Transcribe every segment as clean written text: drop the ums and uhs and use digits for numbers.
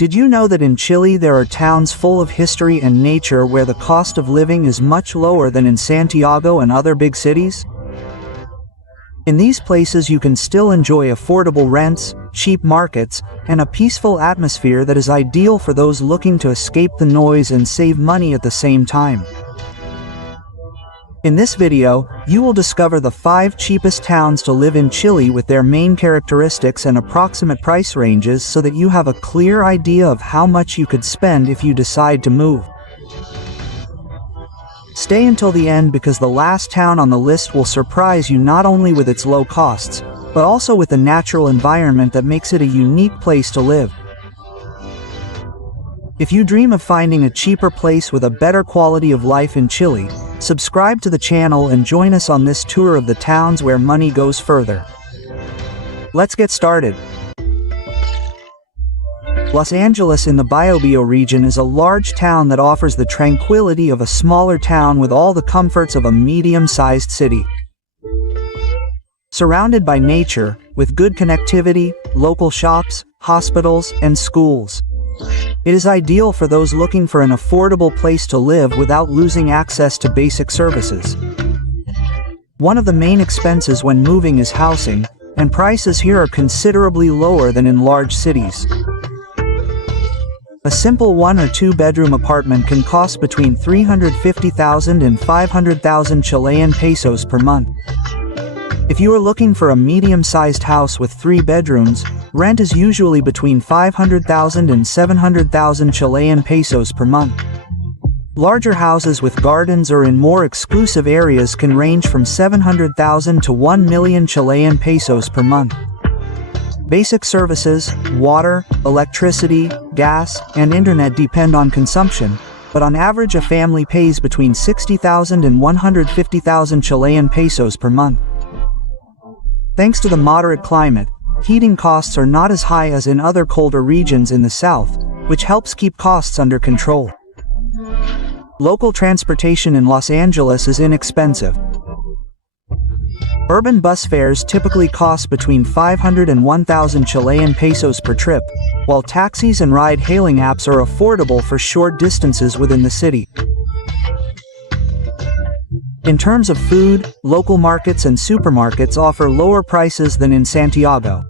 Did you know that in Chile there are towns full of history and nature where the cost of living is much lower than in Santiago and other big cities? In these places you can still enjoy affordable rents, cheap markets, and a peaceful atmosphere that is ideal for those looking to escape the noise and save money at the same time. In this video, you will discover the 5 cheapest towns to live in Chile with their main characteristics and approximate price ranges so that you have a clear idea of how much you could spend if you decide to move. Stay until the end because the last town on the list will surprise you not only with its low costs, but also with the natural environment that makes it a unique place to live. If you dream of finding a cheaper place with a better quality of life in Chile, subscribe to the channel and join us on this tour of the towns where money goes further. Let's get started. Los Angeles in the Biobío region is a large town that offers the tranquility of a smaller town with all the comforts of a medium-sized city. Surrounded by nature, with good connectivity, local shops, hospitals, and schools. It is ideal for those looking for an affordable place to live without losing access to basic services. One of the main expenses when moving is housing, and prices here are considerably lower than in large cities. A simple 1 or 2 bedroom apartment can cost between 350,000 and 500,000 Chilean pesos per month. If you are looking for a medium-sized house with 3 bedrooms, rent is usually between 500,000 and 700,000 Chilean pesos per month. Larger houses with gardens or in more exclusive areas can range from 700,000 to 1 million Chilean pesos per month. Basic services, water, electricity, gas, and internet depend on consumption, but on average a family pays between 60,000 and 150,000 Chilean pesos per month. Thanks to the moderate climate, heating costs are not as high as in other colder regions in the south, which helps keep costs under control. Local transportation in Los Angeles is inexpensive. Urban bus fares typically cost between 500 and 1,000 Chilean pesos per trip, while taxis and ride-hailing apps are affordable for short distances within the city. In terms of food, local markets and supermarkets offer lower prices than in Santiago.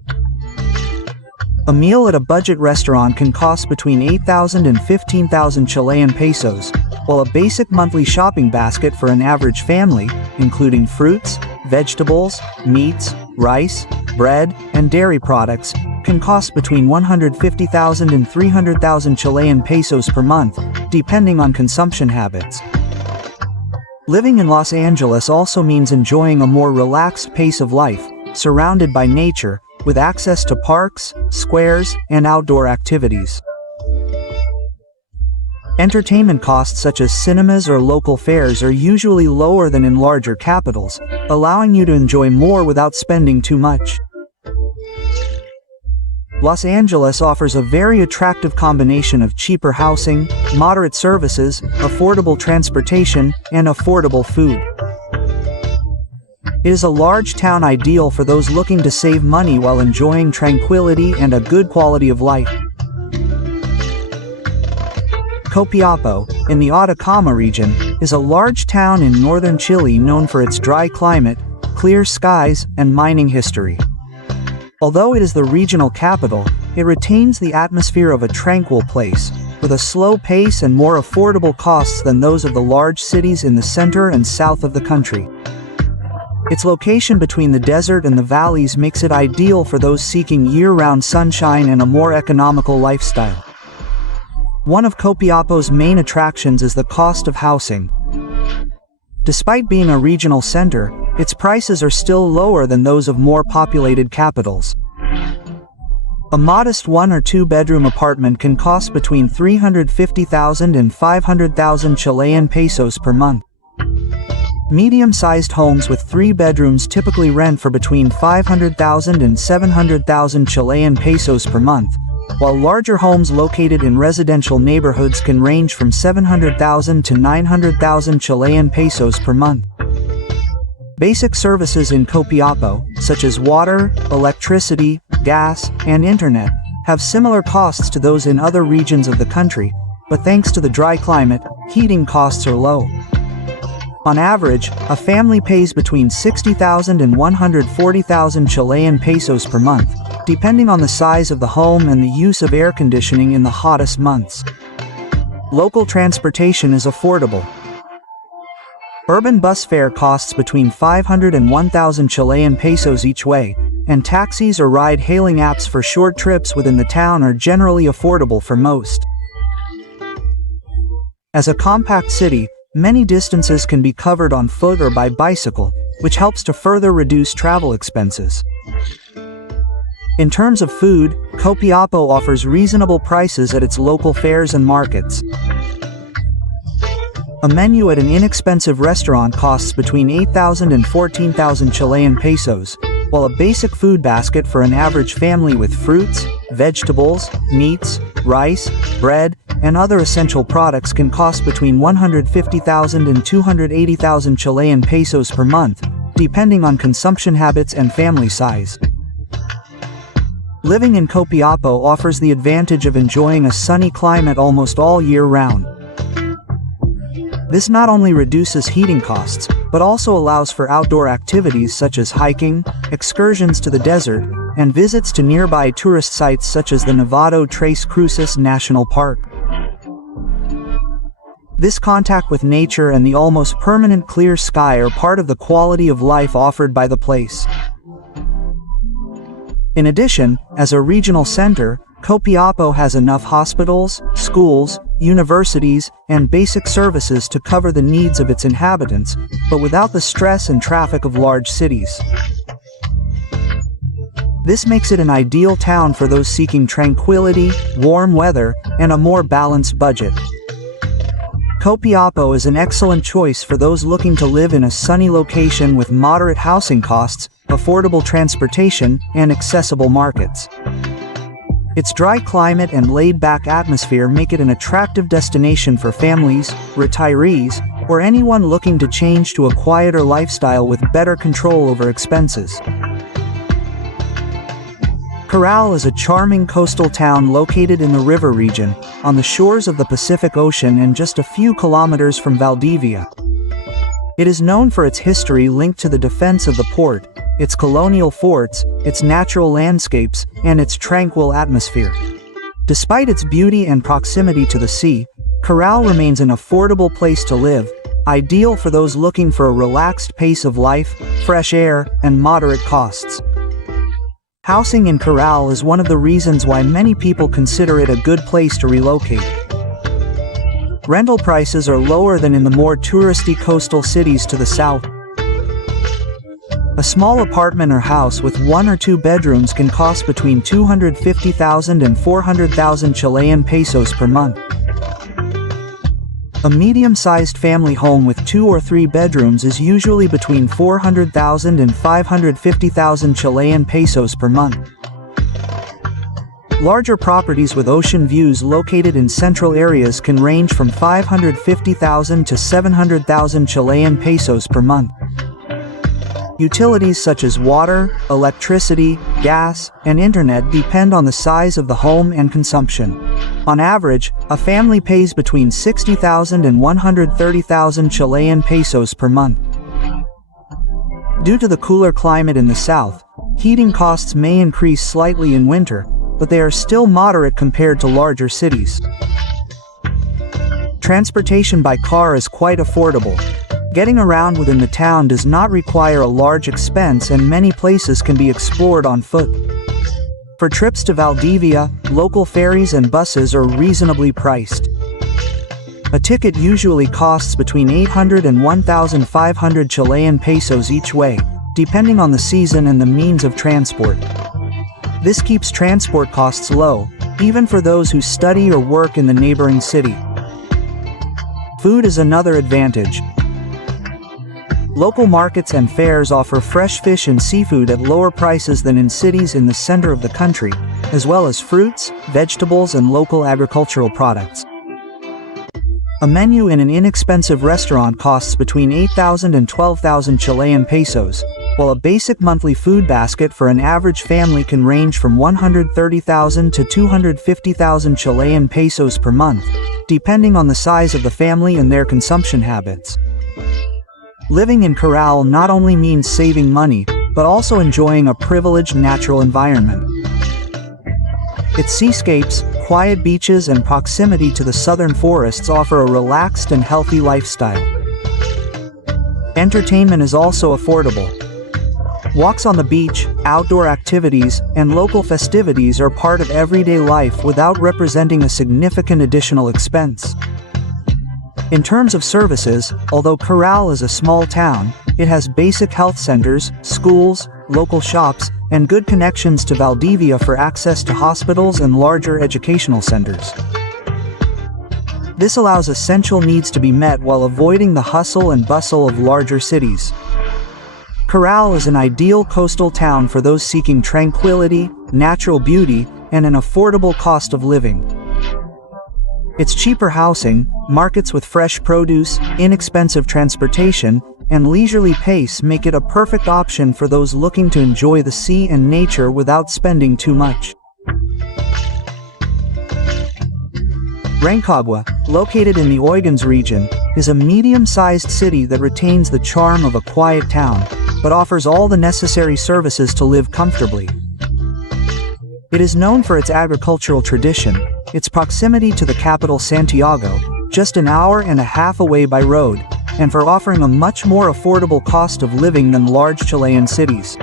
A meal at a budget restaurant can cost between 8,000 and 15,000 Chilean pesos, while a basic monthly shopping basket for an average family, including fruits, vegetables, meats, rice, bread, and dairy products, can cost between 150,000 and 300,000 Chilean pesos per month, depending on consumption habits. Living in Los Angeles also means enjoying a more relaxed pace of life, surrounded by nature, with access to parks, squares, and outdoor activities. Entertainment costs such as cinemas or local fairs are usually lower than in larger capitals, allowing you to enjoy more without spending too much. Los Angeles offers a very attractive combination of cheaper housing, moderate services, affordable transportation, and affordable food. It is a large town ideal for those looking to save money while enjoying tranquility and a good quality of life. Copiapó, in the Atacama region, is a large town in northern Chile known for its dry climate, clear skies, and mining history. Although it is the regional capital, it retains the atmosphere of a tranquil place, with a slow pace and more affordable costs than those of the large cities in the center and south of the country. Its location between the desert and the valleys makes it ideal for those seeking year-round sunshine and a more economical lifestyle. One of Copiapó's main attractions is the cost of housing. Despite being a regional center, its prices are still lower than those of more populated capitals. A modest 1 or 2 bedroom apartment can cost between 350,000 and 500,000 Chilean pesos per month. Medium-sized homes with 3 bedrooms typically rent for between 500,000 and 700,000 Chilean pesos per month, while larger homes located in residential neighborhoods can range from 700,000 to 900,000 Chilean pesos per month. Basic services in Copiapó, such as water, electricity, gas, and internet, have similar costs to those in other regions of the country, but thanks to the dry climate, heating costs are low. On average, a family pays between 60,000 and 140,000 Chilean pesos per month, depending on the size of the home and the use of air conditioning in the hottest months. Local transportation is affordable. Urban bus fare costs between 500 and 1,000 Chilean pesos each way, and taxis or ride-hailing apps for short trips within the town are generally affordable for most. As a compact city, many distances can be covered on foot or by bicycle, which helps to further reduce travel expenses. In terms of food, Copiapó offers reasonable prices at its local fairs and markets. A menu at an inexpensive restaurant costs between 8,000 and 14,000 Chilean pesos, while a basic food basket for an average family with fruits, vegetables, meats, rice, bread, and other essential products can cost between 150,000 and 280,000 Chilean pesos per month, depending on consumption habits and family size. Living in Copiapó offers the advantage of enjoying a sunny climate almost all year round. This not only reduces heating costs, but also allows for outdoor activities such as hiking, excursions to the desert, and visits to nearby tourist sites such as the Nevado Tres Cruces National Park. This contact with nature and the almost permanent clear sky are part of the quality of life offered by the place. In addition, as a regional center, Copiapó has enough hospitals, schools, universities, and basic services to cover the needs of its inhabitants, but without the stress and traffic of large cities. This makes it an ideal town for those seeking tranquility, warm weather, and a more balanced budget. Copiapó is an excellent choice for those looking to live in a sunny location with moderate housing costs, affordable transportation, and accessible markets. Its dry climate and laid-back atmosphere make it an attractive destination for families, retirees, or anyone looking to change to a quieter lifestyle with better control over expenses. Caral is a charming coastal town located in the river region, on the shores of the Pacific Ocean and just a few kilometers from Valdivia. It is known for its history linked to the defense of the port, its colonial forts, its natural landscapes, and its tranquil atmosphere. Despite its beauty and proximity to the sea, Caral remains an affordable place to live, ideal for those looking for a relaxed pace of life, fresh air, and moderate costs. Housing in Caral is one of the reasons why many people consider it a good place to relocate. Rental prices are lower than in the more touristy coastal cities to the south. A small apartment or house with 1 or 2 bedrooms can cost between 250,000 and 400,000 Chilean pesos per month. A medium-sized family home with 2 or 3 bedrooms is usually between 400,000 and 550,000 Chilean pesos per month. Larger properties with ocean views located in central areas can range from 550,000 to 700,000 Chilean pesos per month. Utilities such as water, electricity, gas, and internet depend on the size of the home and consumption. On average, a family pays between 60,000 and 130,000 Chilean pesos per month. Due to the cooler climate in the south, heating costs may increase slightly in winter, but they are still moderate compared to larger cities. Transportation by car is quite affordable. Getting around within the town does not require a large expense and many places can be explored on foot. For trips to Valdivia, local ferries and buses are reasonably priced. A ticket usually costs between 800 and 1,500 Chilean pesos each way, depending on the season and the means of transport. This keeps transport costs low, even for those who study or work in the neighboring city. Food is another advantage. Local markets and fairs offer fresh fish and seafood at lower prices than in cities in the center of the country, as well as fruits, vegetables, and local agricultural products. A menu in an inexpensive restaurant costs between 8,000 and 12,000 Chilean pesos, while a basic monthly food basket for an average family can range from 130,000 to 250,000 Chilean pesos per month, depending on the size of the family and their consumption habits. Living in Corral not only means saving money, but also enjoying a privileged natural environment. Its seascapes, quiet beaches, and proximity to the southern forests offer a relaxed and healthy lifestyle. Entertainment is also affordable. Walks on the beach, outdoor activities, and local festivities are part of everyday life without representing a significant additional expense. In terms of services, although Corral is a small town, it has basic health centers, schools, local shops, and good connections to Valdivia for access to hospitals and larger educational centers. This allows essential needs to be met while avoiding the hustle and bustle of larger cities. Corral is an ideal coastal town for those seeking tranquility, natural beauty, and an affordable cost of living. Its cheaper housing, markets with fresh produce, inexpensive transportation, and leisurely pace make it a perfect option for those looking to enjoy the sea and nature without spending too much. Rancagua, located in the Oyguns region, is a medium-sized city that retains the charm of a quiet town, but offers all the necessary services to live comfortably. It is known for its agricultural tradition, its proximity to the capital Santiago, just an hour and a half away by road, and for offering a much more affordable cost of living than large Chilean cities.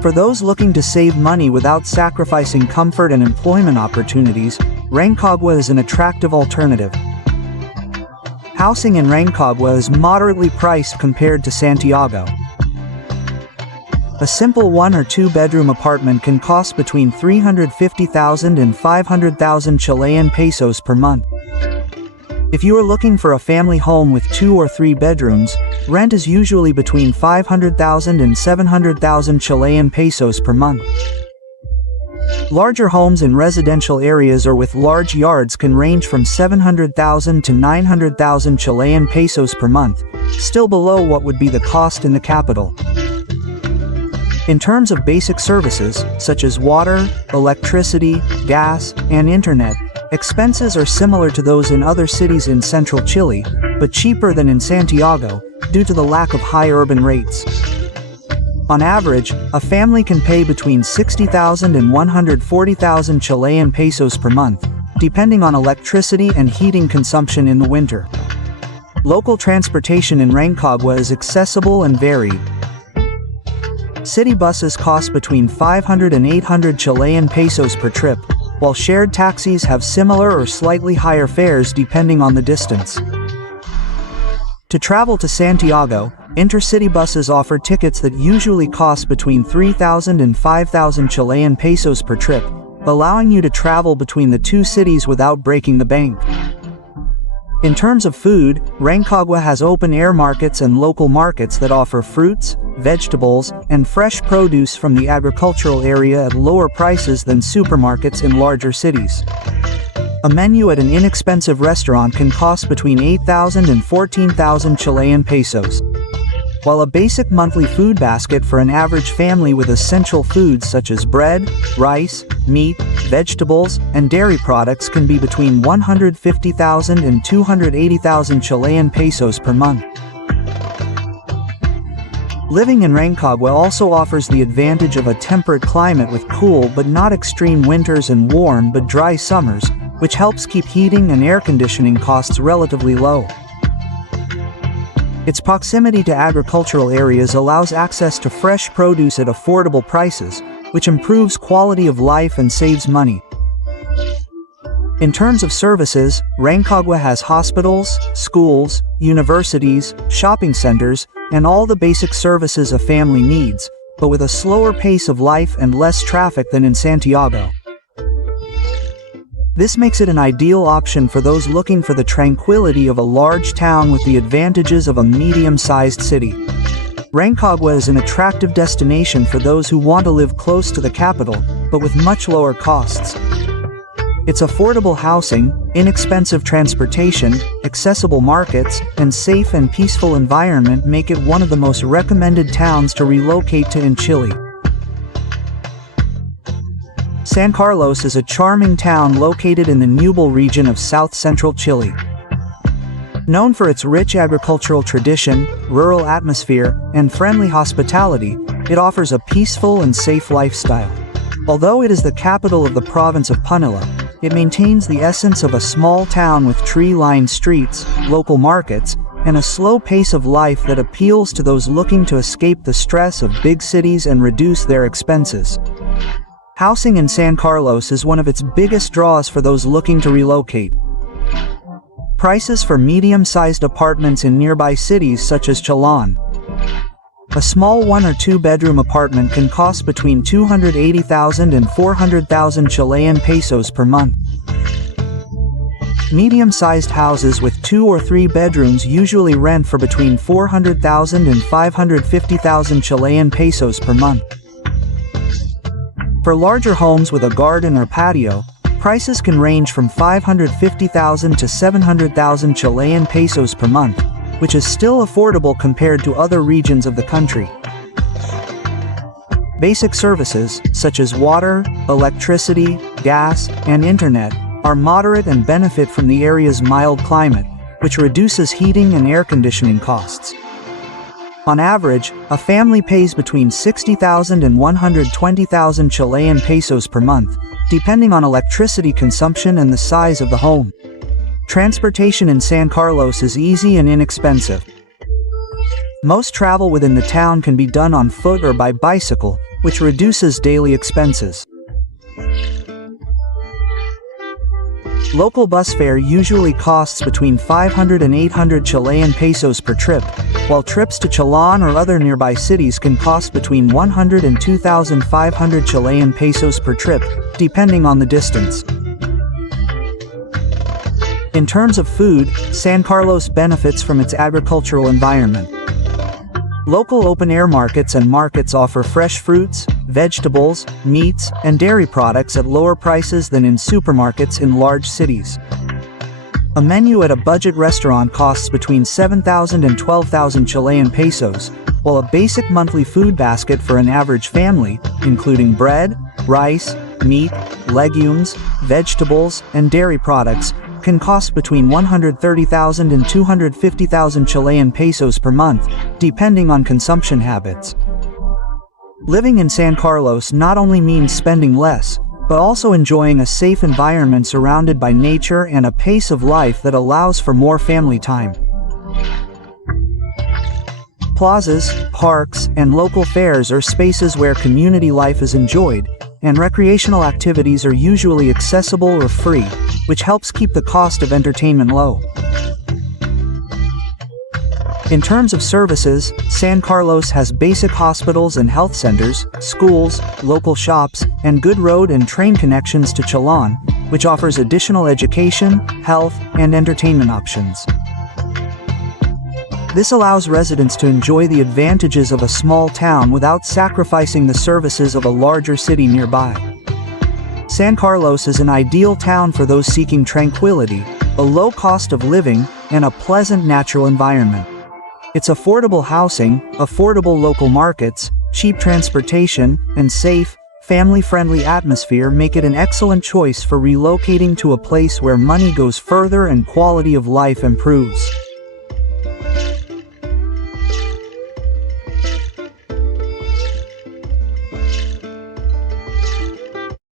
For those looking to save money without sacrificing comfort and employment opportunities, Rancagua is an attractive alternative. Housing in Rancagua is moderately priced compared to Santiago. A simple 1 or 2 bedroom apartment can cost between 350,000 and 500,000 Chilean pesos per month. If you are looking for a family home with 2 or 3 bedrooms, rent is usually between 500,000 and 700,000 Chilean pesos per month. Larger homes in residential areas or with large yards can range from 700,000 to 900,000 Chilean pesos per month, still below what would be the cost in the capital. In terms of basic services, such as water, electricity, gas, and internet, expenses are similar to those in other cities in central Chile, but cheaper than in Santiago, due to the lack of high urban rates. On average, a family can pay between 60,000 and 140,000 Chilean pesos per month, depending on electricity and heating consumption in the winter. Local transportation in Rancagua is accessible and varied. City buses cost between 500 and 800 Chilean pesos per trip, while shared taxis have similar or slightly higher fares depending on the distance. To travel to Santiago, intercity buses offer tickets that usually cost between 3,000 and 5,000 Chilean pesos per trip, allowing you to travel between the two cities without breaking the bank. In terms of food, Rancagua has open-air markets and local markets that offer fruits, vegetables, and fresh produce from the agricultural area at lower prices than supermarkets in larger cities. A menu at an inexpensive restaurant can cost between 8,000 and 14,000 Chilean pesos. While a basic monthly food basket for an average family with essential foods such as bread, rice, meat, vegetables, and dairy products can be between 150,000 and 280,000 Chilean pesos per month. Living in Rancagua also offers the advantage of a temperate climate with cool but not extreme winters and warm but dry summers, which helps keep heating and air conditioning costs relatively low. Its proximity to agricultural areas allows access to fresh produce at affordable prices, which improves quality of life and saves money. In terms of services, Rancagua has hospitals, schools, universities, shopping centers, and all the basic services a family needs, but with a slower pace of life and less traffic than in Santiago. This makes it an ideal option for those looking for the tranquility of a large town with the advantages of a medium-sized city. Rancagua is an attractive destination for those who want to live close to the capital, but with much lower costs. Its affordable housing, inexpensive transportation, accessible markets, and safe and peaceful environment make it one of the most recommended towns to relocate to in Chile. San Carlos is a charming town located in the Ñuble region of south-central Chile. Known for its rich agricultural tradition, rural atmosphere, and friendly hospitality, it offers a peaceful and safe lifestyle. Although it is the capital of the province of Punilla, it maintains the essence of a small town with tree-lined streets, local markets, and a slow pace of life that appeals to those looking to escape the stress of big cities and reduce their expenses. Housing in San Carlos is one of its biggest draws for those looking to relocate. Prices for medium-sized apartments in nearby cities such as Chillán. A small 1 or 2 bedroom apartment can cost between 280,000 and 400,000 Chilean pesos per month. Medium-sized houses with 2 or 3 bedrooms usually rent for between 400,000 and 550,000 Chilean pesos per month. For larger homes with a garden or patio, prices can range from 550,000 to 700,000 Chilean pesos per month, which is still affordable compared to other regions of the country. Basic services, such as water, electricity, gas, and internet, are moderate and benefit from the area's mild climate, which reduces heating and air conditioning costs. On average, a family pays between 60,000 and 120,000 Chilean pesos per month, depending on electricity consumption and the size of the home. Transportation in San Carlos is easy and inexpensive. Most travel within the town can be done on foot or by bicycle, which reduces daily expenses. Local bus fare usually costs between 500 and 800 Chilean pesos per trip, while trips to Chillán or other nearby cities can cost between 100 and 2,500 Chilean pesos per trip, depending on the distance. In terms of food, San Carlos benefits from its agricultural environment. Local open-air markets and markets offer fresh fruits, vegetables, meats, and dairy products at lower prices than in supermarkets in large cities. A menu at a budget restaurant costs between 7,000 and 12,000 Chilean pesos, while a basic monthly food basket for an average family, including bread, rice, meat, legumes, vegetables, and dairy products, can cost between 130,000 and 250,000 Chilean pesos per month, depending on consumption habits. Living in San Carlos not only means spending less, but also enjoying a safe environment surrounded by nature and a pace of life that allows for more family time. Plazas, parks, and local fairs are spaces where community life is enjoyed, and recreational activities are usually accessible or free, which helps keep the cost of entertainment low. In terms of services, San Carlos has basic hospitals and health centers, schools, local shops, and good road and train connections to Chillán, which offers additional education, health, and entertainment options. This allows residents to enjoy the advantages of a small town without sacrificing the services of a larger city nearby. San Carlos is an ideal town for those seeking tranquility, a low cost of living, and a pleasant natural environment. Its affordable housing, affordable local markets, cheap transportation, and safe, family-friendly atmosphere make it an excellent choice for relocating to a place where money goes further and quality of life improves.